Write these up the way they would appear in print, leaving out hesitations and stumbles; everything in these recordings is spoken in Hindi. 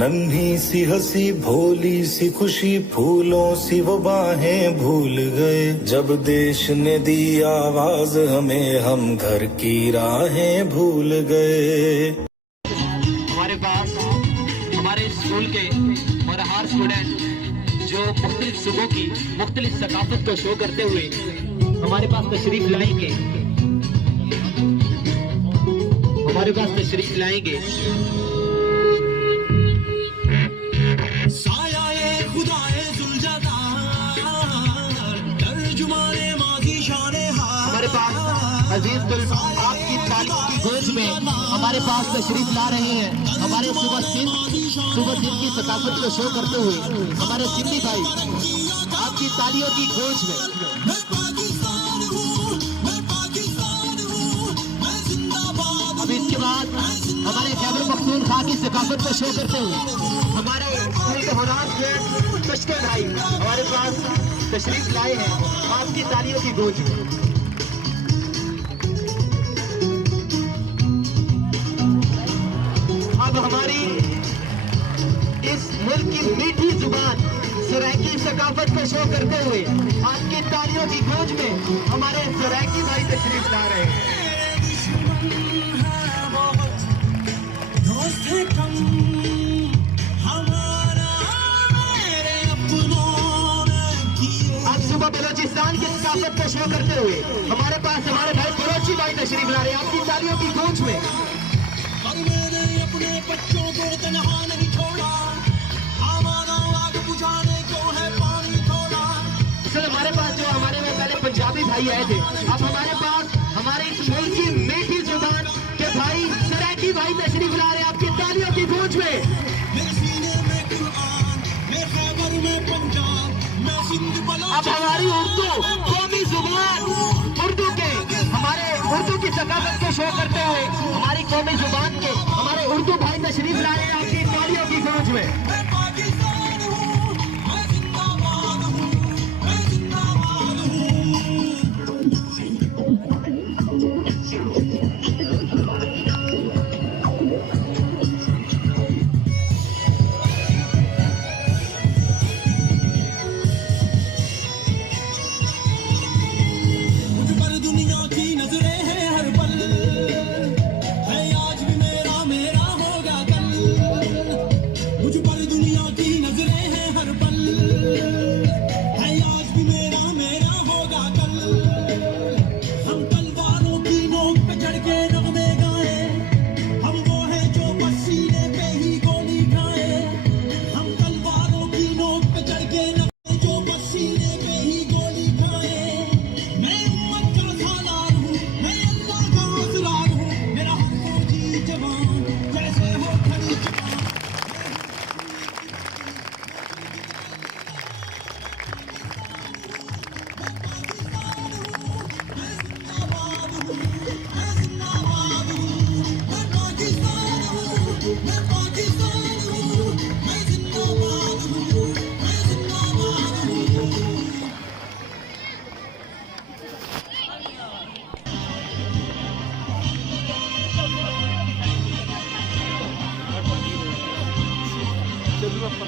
नन्ही सी हंसी भोली सी खुशी फूलों सी वो बाहें भूल गए। जब देश ने दी आवाज हमें हम घर की राहें भूल गए। हमारे पास हमारे स्कूल के और हर स्टूडेंट जो मुख्तलिफ सूबों की मुख्तलिफ सकाफत को शो करते हुए हमारे पास तशरीफ लाएंगे हमारे पास अजीज दिल आपकी तालियों की गूंज में हमारे पास तशरीफ ला रहे हैं हमारे सुबह सिंध की सकाफत को शो करते हुए हमारे सिंधी भाई आपकी तालियों की गूंज में। अब इसके बाद हमारे खैबर पख्तूनख्वा की सकाफत को शो करते हुए हमारे स्कूल के होनहार स्टूडेंट तशके भाई हमारे पास तशरीफ लाए हैं आपकी तालियों की गूंज में। अब हमारी इस मुल्क की मीठी जुबान सराइकी सकाफत को शो करते हुए आपकी तालियों की गूंज में हमारे सराइकी भाई तशरीफ ला रहे हैं। आज सुबह बलोचिस्तान की सकाफत को शो करते हुए हमारे पास हमारे भाई बलोची भाई तशरीफ ला रहे हैं आपकी तालियों की गूंज में। अपने बच्चों को तन्हा नहीं छोड़ा, हमारा आग बुझाने को है पानी थोड़ा। सर हमारे पास जो हमारे में पहले पंजाबी भाई आए थे अब हमारे पास हमारे इस मुल्क की मीठी जुबान के भाई सराइकी भाई तशरीफ ला रहे हैं आपकी तालियों की गूंज में। अब हमारी उर्दू कौमी जुबान उर्दू की सकाफत को शो करते हुए हमारी कौमी जुबान के हमारे उर्दू भाई तशरीफ ला रहे हैं आपकी तालियों की गूंज में।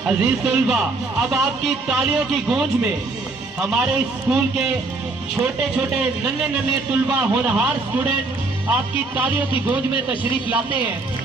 अजीज तलबा अब आपकी तालियों की गूंज में हमारे स्कूल के छोटे छोटे नन्हे नन्हे तुलबा होनहार स्टूडेंट आपकी तालियों की गूंज में तशरीफ लाते हैं।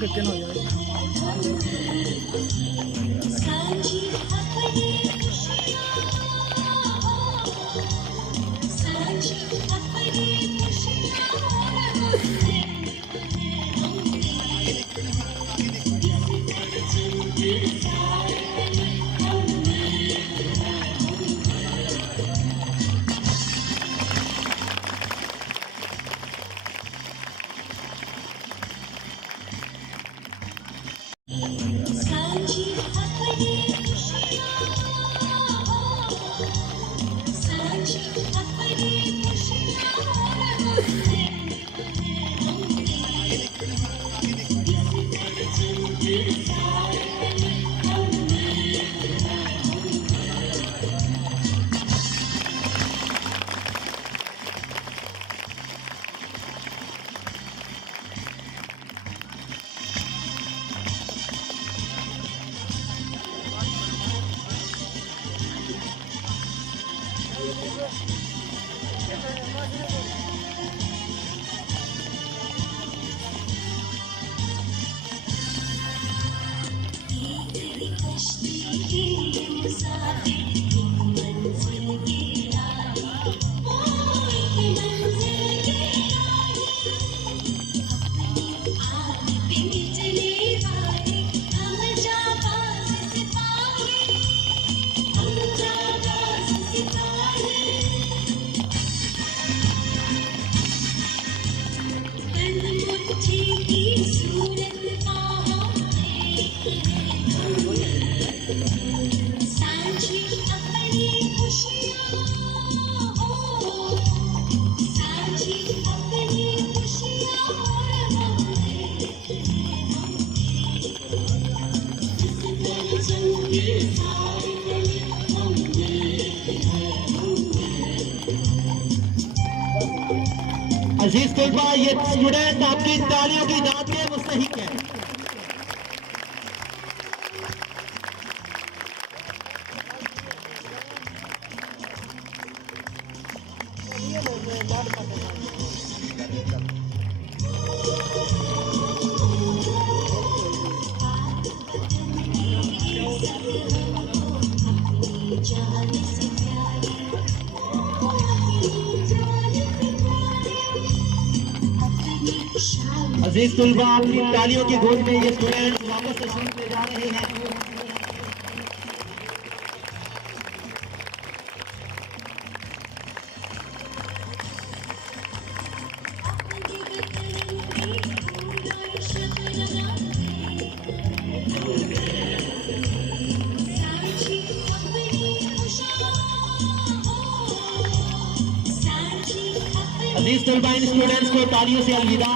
करके ना हो जाए। अजीज तलबा, ये स्टूडेंट आपकी तालियों की दाद के मुस्तहिक है। अजीज तुलबा, अपनी तालियों की गोद में ये स्टूडेंट वापस तशरीफ ले जा रहे हैं। अजीज तुलबा, इन स्टूडेंट्स को तालियों से अलविदा।